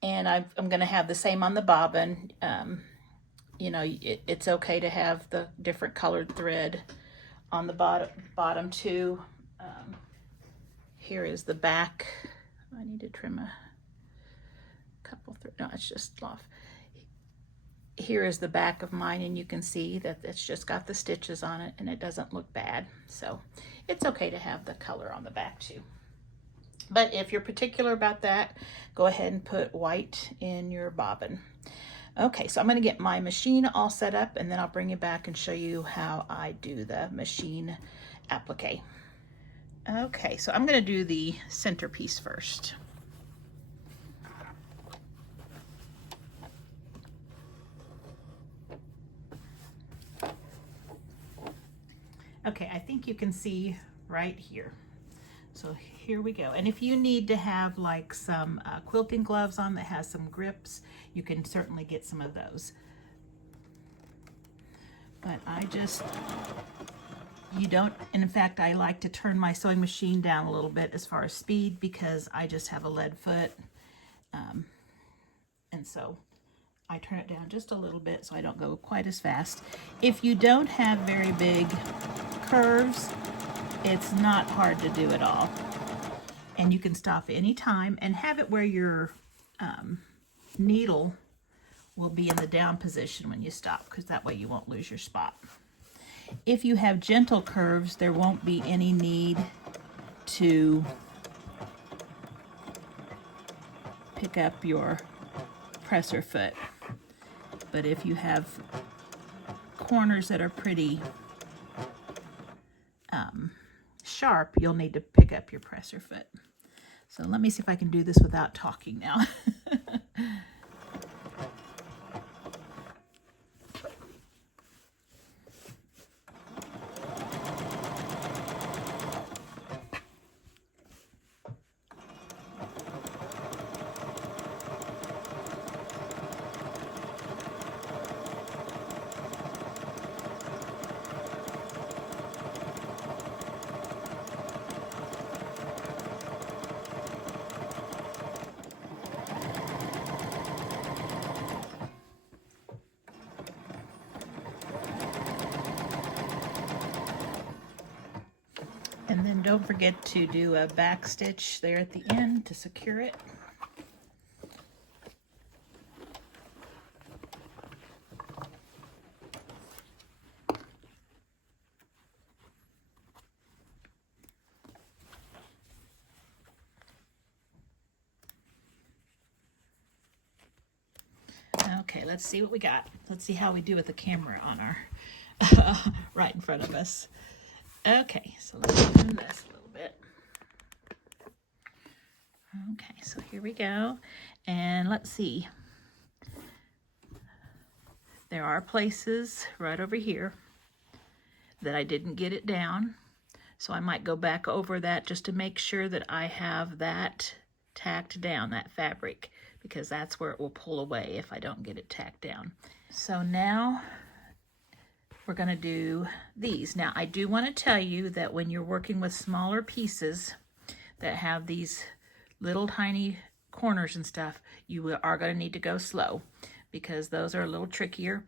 And I'm going to have the same on the bobbin. You know, it's okay to have the different colored thread on the bottom too. Here is the back. I need to trim a couple through. No, it's just off. Here is the back of mine, and you can see that it's just got the stitches on it and it doesn't look bad. So it's okay to have the color on the back too. But if you're particular about that, go ahead and put white in your bobbin. Okay, so I'm going to get my machine all set up, and then I'll bring you back and show you how I do the machine applique. Okay, so I'm going to do the centerpiece first. Okay, I think you can see right here. So here we go. And if you need to have like some quilting gloves on that has some grips, you can certainly get some of those. But you don't, and in fact, I like to turn my sewing machine down a little bit as far as speed because I just have a lead foot. And so I turn it down just a little bit so I don't go quite as fast. If you don't have very big curves, it's not hard to do at all. And you can stop any time and have it where your needle will be in the down position when you stop, because that way you won't lose your spot. If you have gentle curves, there won't be any need to pick up your presser foot. But if you have corners that are pretty sharp, you'll need to pick up your presser foot. So let me see if I can do this without talking now. And then don't forget to do a back stitch there at the end to secure it. Okay, let's see what we got. Let's see how we do with the camera on our right in front of us. Okay, so let's open this a little bit. Okay, so here we go. And let's see. There are places right over here that I didn't get it down. So I might go back over that just to make sure that I have that tacked down, that fabric, because that's where it will pull away if I don't get it tacked down. So now we're going to do these. Now I do want to tell you that when you're working with smaller pieces that have these little tiny corners and stuff, you are going to need to go slow because those are a little trickier.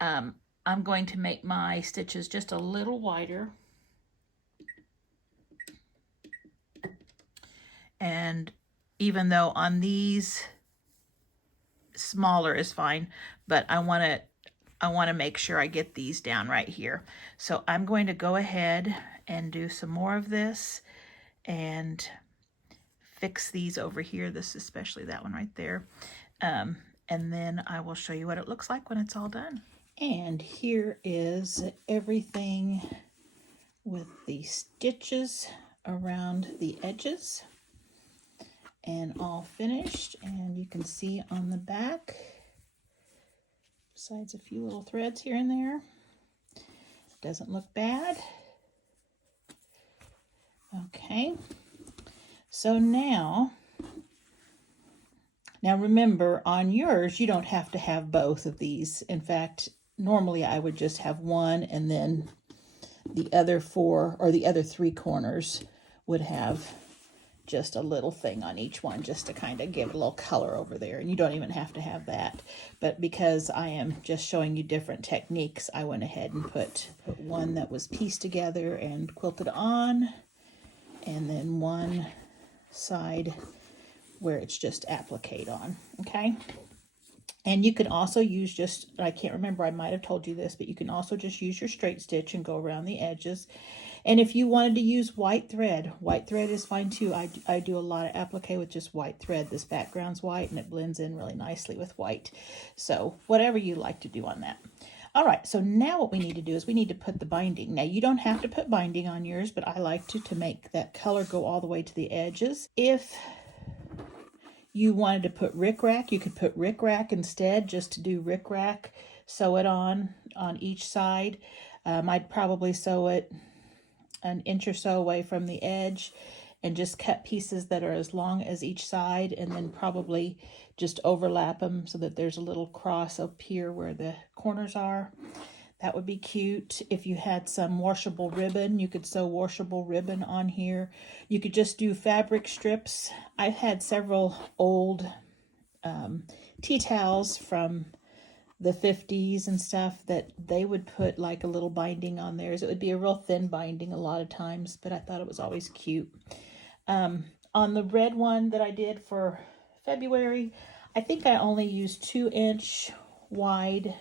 I'm going to make my stitches just a little wider. And even though on these smaller is fine, but I want to make sure I get these down right here. So I'm going to go ahead and do some more of this and fix these over here, this especially that one right there. And then I will show you what it looks like when it's all done. And here is everything with the stitches around the edges and all finished. And you can see on the back, besides a few little threads here and there, doesn't look bad. Okay, so now remember, on yours you don't have to have both of these. In fact, normally I would just have one, and then the other four or the other three corners would have just a little thing on each one just to kind of give a little color over there. And you don't even have to have that. But because I am just showing you different techniques, I went ahead and put one that was pieced together and quilted on. and then one side where it's just appliqued on, okay? And you can also use just, I can't remember, I might have told you this, but you can also just use your straight stitch and go around the edges. And if you wanted to use white thread is fine too. I do a lot of applique with just white thread. This background's white and it blends in really nicely with white. So whatever you like to do on that. All right, so now what we need to do is we need to put the binding. Now you don't have to put binding on yours, but I like to make that color go all the way to the edges. If you wanted to put rickrack, you could put rickrack instead, just to do rickrack. Sew it on each side. I'd probably sew it an inch or so away from the edge and just cut pieces that are as long as each side, and then probably just overlap them so that there's a little cross up here where the corners are. That would be cute. If you had some washable ribbon, you could sew washable ribbon on here. You could just do fabric strips. I've had several old tea towels from the 50s and stuff that they would put like a little binding on theirs. It would be a real thin binding a lot of times, but I thought it was always cute. On the red one that I did for February, I think I only used 2-inch wide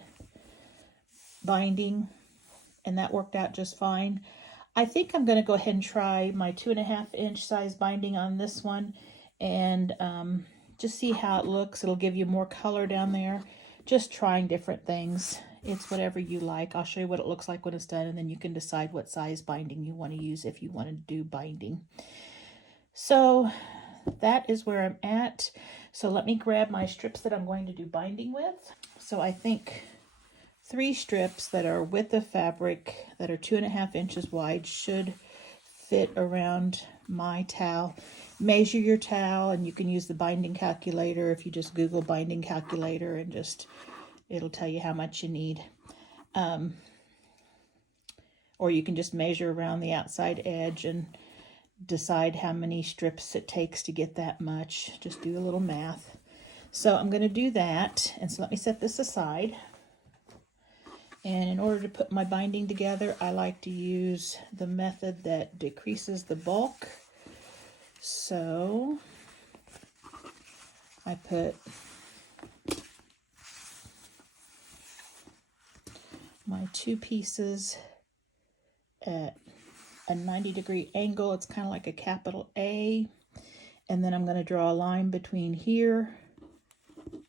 binding, and that worked out just fine. I think I'm going to go ahead and try my 2.5-inch size binding on this one and just see how it looks. It'll give you more color down there. Just trying different things. It's whatever you like. I'll show you what it looks like when it's done, and then you can decide what size binding you want to use if you want to do binding. So that is where I'm at. So let me grab my strips that I'm going to do binding with. So I think 3 strips that are width of fabric that are 2.5 inches wide should fit around my towel. Measure your towel, and you can use the binding calculator. If you just Google binding calculator, and just it'll tell you how much you need. Or you can just measure around the outside edge and decide how many strips it takes to get that much. Just do a little math. So I'm going to do that, and so let me set this aside. And in order to put my binding together, I like to use the method that decreases the bulk. So I put my 2 pieces at a 90-degree angle. It's kind of like a capital A. And then I'm going to draw a line between here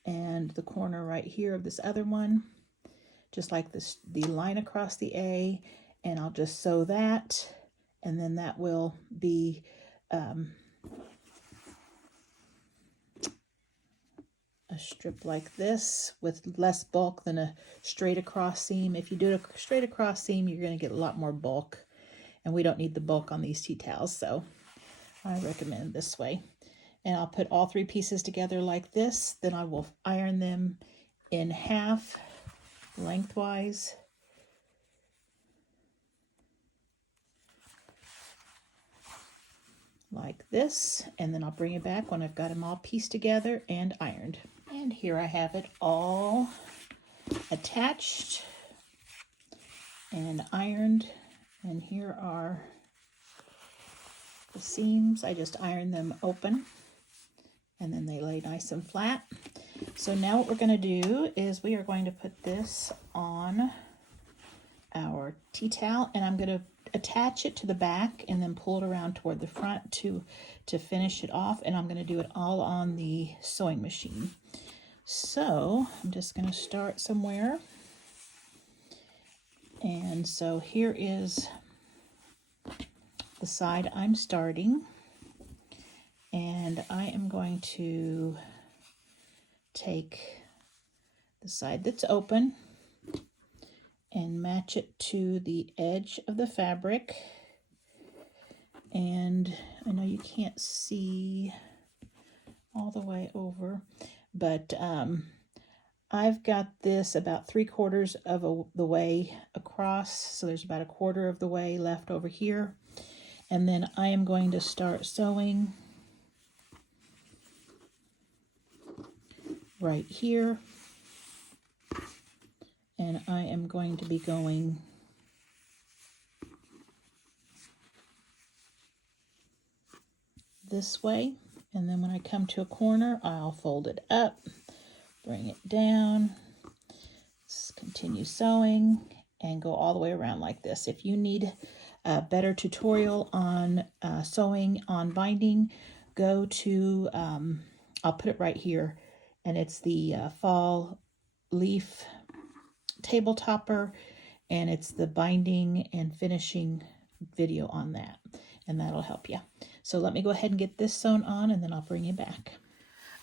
and the corner right here of this other one, just like this, the line across the A, and I'll just sew that, and then that will be a strip like this with less bulk than a straight across seam. If you do a straight across seam, you're going to get a lot more bulk, and we don't need the bulk on these tea towels, so I recommend this way. And I'll put all 3 pieces together like this, then I will iron them in half lengthwise. Like this, and then I'll bring it back when I've got them all pieced together and ironed. And here I have it all attached and ironed, and here are the seams. I just ironed them open, and then they lay nice and flat. So now what we're going to do is we are going to put this on our tea towel, and I'm going to attach it to the back and then pull it around toward the front to finish it off, and I'm going to do it all on the sewing machine. So I'm just going to start somewhere, and so here is the side I'm starting, and I am going to take the side that's open and match it to the edge of the fabric. And I know you can't see all the way over, but I've got this about 3/4 of the way across, so there's about 1/4 of the way left over here. And then I am going to start sewing right here, and I am going to be going this way, and then when I come to a corner, I'll fold it up, bring it down, continue sewing, and go all the way around like this. If you need a better tutorial on sewing on binding, go to, I'll put it right here, and it's the fall leaf table topper, and it's the binding and finishing video on that, and that'll help you. So let me go ahead and get this sewn on, and then I'll bring you back.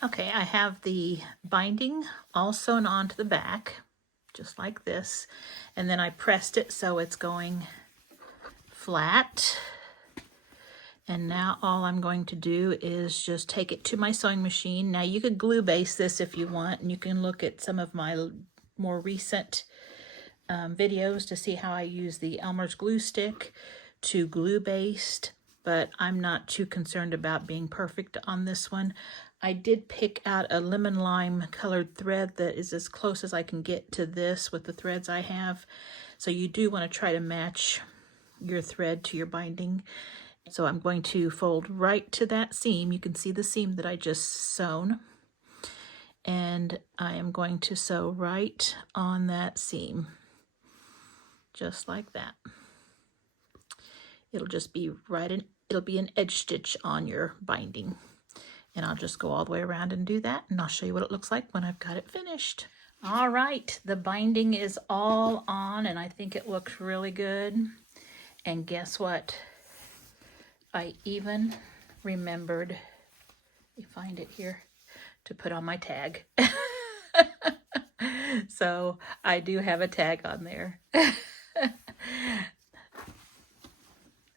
Okay, I have the binding all sewn onto the back, just like this, and then I pressed it so it's going flat. And now all I'm going to do is just take it to my sewing machine. Now you could glue base this if you want, and you can look at some of my more recent videos to see how I use the Elmer's glue stick to glue baste, but I'm not too concerned about being perfect on this one. I did pick out a lemon lime colored thread that is as close as I can get to this with the threads I have. So you do want to try to match your thread to your binding. So I'm going to fold right to that seam. You can see the seam that I just sewn. And I am going to sew right on that seam, just like that. It'll just be it'll be an edge stitch on your binding. And I'll just go all the way around and do that, and I'll show you what it looks like when I've got it finished. All right, the binding is all on, and I think it looks really good. And guess what? I even remembered, let me find it here, to put on my tag. So I do have a tag on there.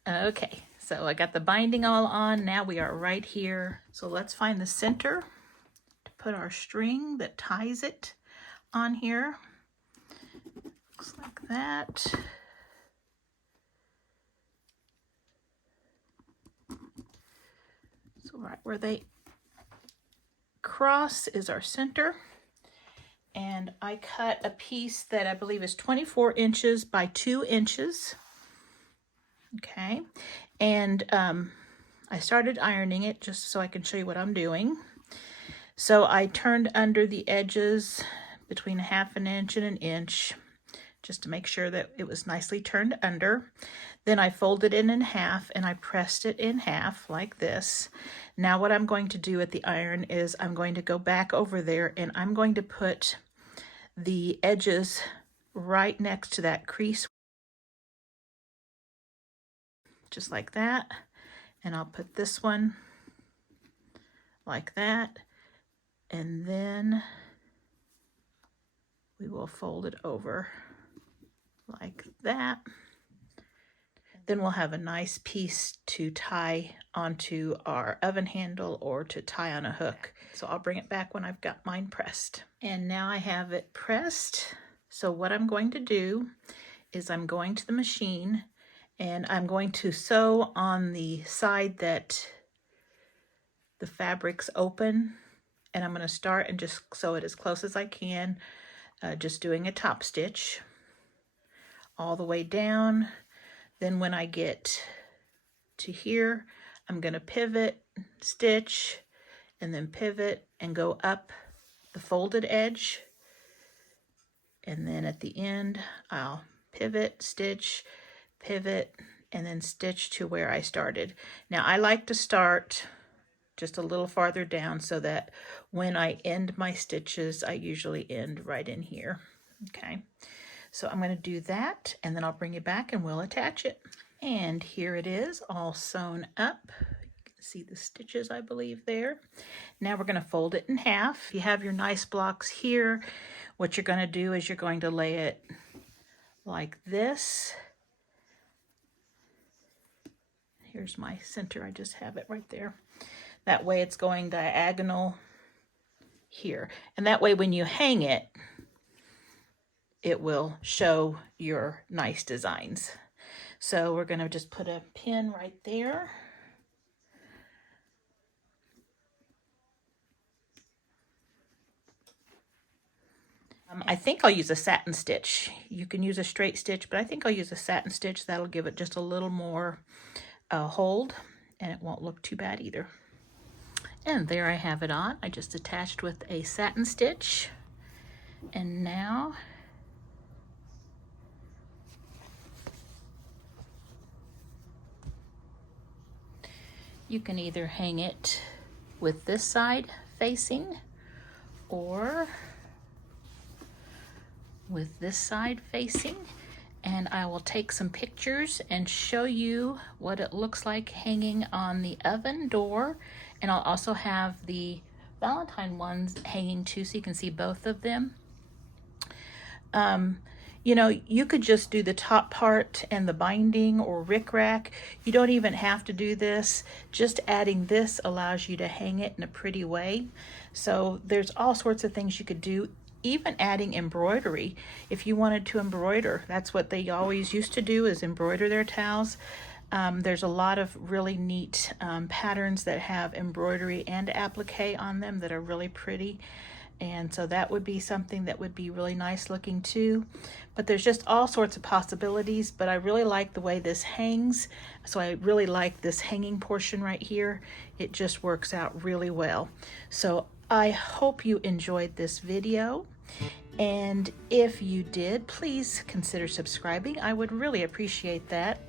Okay, so I got the binding all on. Now we are right here. So let's find the center to put our string that ties it on here. Looks like that. So right where they cross is our center. And I cut a piece that I believe is 24 inches by 2 inches. Okay, and I started ironing it just so I can show you what I'm doing. So I turned under the edges between 1/2 inch and 1 inch just to make sure that it was nicely turned under. Then I folded it in half and I pressed it in half like this. Now what I'm going to do at the iron is I'm going to go back over there and I'm going to put the edges right next to that crease, just like that. And I'll put this one like that, and then we will fold it over like that. Then we'll have a nice piece to tie onto our oven handle or to tie on a hook. So I'll bring it back when I've got mine pressed. And now I have it pressed. So what I'm going to do is I'm going to the machine and I'm going to sew on the side that the fabric's open. And I'm going to start and just sew it as close as I can, just doing a top stitch all the way down. Then when I get to here, I'm going to pivot, stitch, and then pivot and go up the folded edge. And then at the end, I'll pivot, stitch, pivot, and then stitch to where I started. Now I like to start just a little farther down so that when I end my stitches, I usually end right in here. Okay, so I'm going to do that, and then I'll bring it back and we'll attach it. And here it is, all sewn up. You can see the stitches, I believe, there. Now we're going to fold it in half. You have your nice blocks here. What you're going to do is you're going to lay it like this. Here's my center. I just have it right there. That way it's going diagonal here. And that way when you hang it, it will show your nice designs. So we're going to just put a pin right there. I think I'll use a satin stitch. You can use a straight stitch, but I think I'll use a satin stitch. That'll give it just a little more hold, and it won't look too bad either. And there I have it on. I just attached with a satin stitch. And now you can either hang it with this side facing or with this side facing. And I will take some pictures and show you what it looks like hanging on the oven door. And I'll also have the Valentine ones hanging too, so you can see both of them. You know, you could just do the top part and the binding or rickrack. You don't even have to do this. Just adding this allows you to hang it in a pretty way. So there's all sorts of things you could do, even adding embroidery. If you wanted to embroider, that's what they always used to do, is embroider their towels. There's a lot of really neat patterns that have embroidery and applique on them that are really pretty. And so that would be something that would be really nice looking too. But there's just all sorts of possibilities, but I really like the way this hangs. So I really like this hanging portion right here. It just works out really well. So I hope you enjoyed this video. And if you did, please consider subscribing. I would really appreciate that.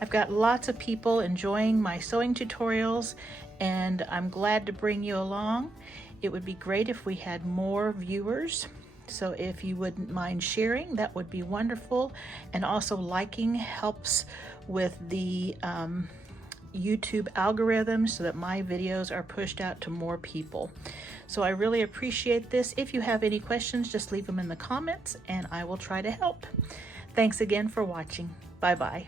I've got lots of people enjoying my sewing tutorials, and I'm glad to bring you along. It would be great if we had more viewers. So if you wouldn't mind sharing, that would be wonderful. And also liking helps with the YouTube algorithm so that my videos are pushed out to more people. So I really appreciate this. If you have any questions, just leave them in the comments and I will try to help. Thanks again for watching. Bye-bye.